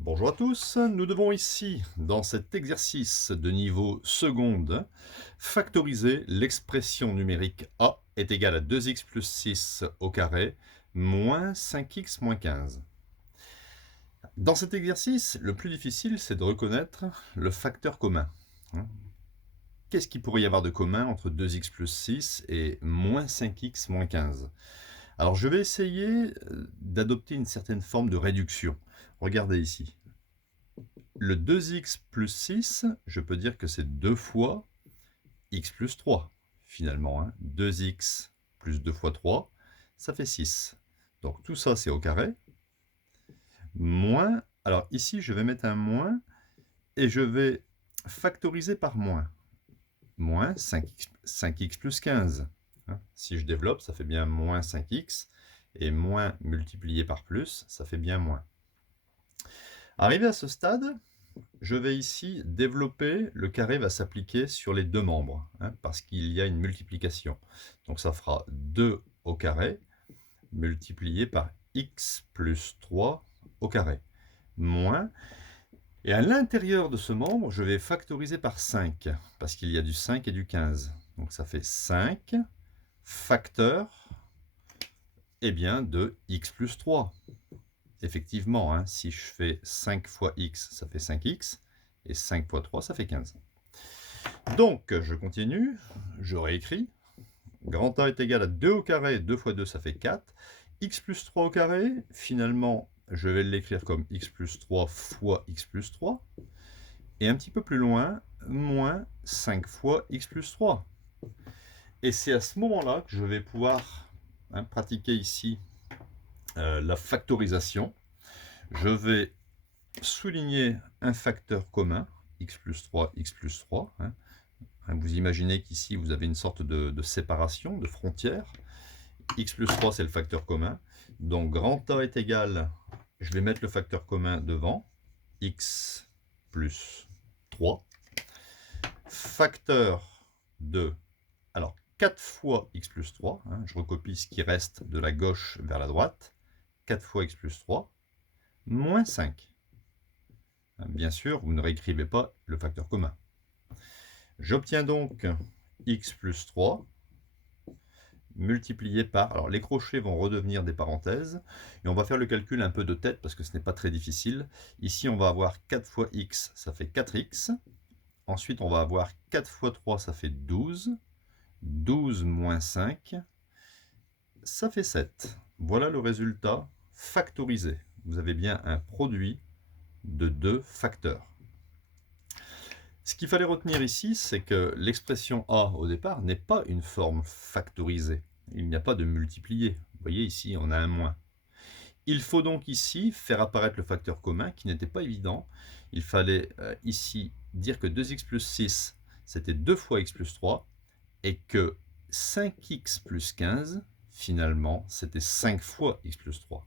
Bonjour à tous, nous devons ici, dans cet exercice de niveau seconde, factoriser l'expression numérique a est égale à 2x plus 6 au carré moins 5x moins 15. Dans cet exercice, le plus difficile, c'est de reconnaître le facteur commun. Qu'est-ce qu'il pourrait y avoir de commun entre 2x plus 6 et moins 5x moins 15? Alors je vais essayer d'adopter une certaine forme de réduction. Regardez ici. Le 2x plus 6, je peux dire que c'est 2 fois x plus 3, finalement. 2x plus 2 fois 3, ça fait 6. Donc tout ça, c'est au carré. Moins, alors ici, je vais mettre un moins, et je vais factoriser par moins. Moins 5x plus 15. Si je développe, ça fait bien moins 5x, et moins multiplié par plus, ça fait bien moins. Arrivé à ce stade, je vais ici développer, le carré va s'appliquer sur les deux membres, parce qu'il y a une multiplication. Donc ça fera 2 au carré, multiplié par x plus 3 au carré, moins, et à l'intérieur de ce membre, je vais factoriser par 5, parce qu'il y a du 5 et du 15. Donc ça fait 5 facteur de x plus 3. Effectivement, si je fais 5 fois x, ça fait 5x, et 5 fois 3, ça fait 15. Donc, je continue, je réécris. Grand A est égal à 2 au carré, 2 fois 2, ça fait 4. X plus 3 au carré, finalement, je vais l'écrire comme x plus 3 fois x plus 3. Et un petit peu plus loin, moins 5 fois x plus 3. Et c'est à ce moment-là que je vais pouvoir pratiquer ici la factorisation. Je vais souligner un facteur commun, x plus 3, x plus 3. Vous imaginez qu'ici, vous avez une sorte de séparation, de frontière. X plus 3, c'est le facteur commun. Donc, grand A est égal, je vais mettre le facteur commun devant, x plus 3. Facteur de, alors, 4 fois x plus 3. Je recopie ce qui reste de la gauche vers la droite. 4 fois x plus 3, moins 5. Bien sûr, vous ne réécrivez pas le facteur commun. J'obtiens donc x plus 3 multiplié par... Alors les crochets vont redevenir des parenthèses. Et on va faire le calcul un peu de tête parce que ce n'est pas très difficile. Ici, on va avoir 4 fois x, ça fait 4x. Ensuite, on va avoir 4 fois 3, ça fait 12. 12 moins 5, ça fait 7. Voilà le résultat factorisé. Vous avez bien un produit de deux facteurs. Ce qu'il fallait retenir ici, c'est que l'expression a au départ n'est pas une forme factorisée. Il n'y a pas de multiplié. Vous voyez ici, on a un moins. Il faut donc ici faire apparaître le facteur commun qui n'était pas évident. Il fallait ici dire que 2x plus 6, c'était 2 fois x plus 3 et que 5x plus 15, finalement, c'était 5 fois x plus 3.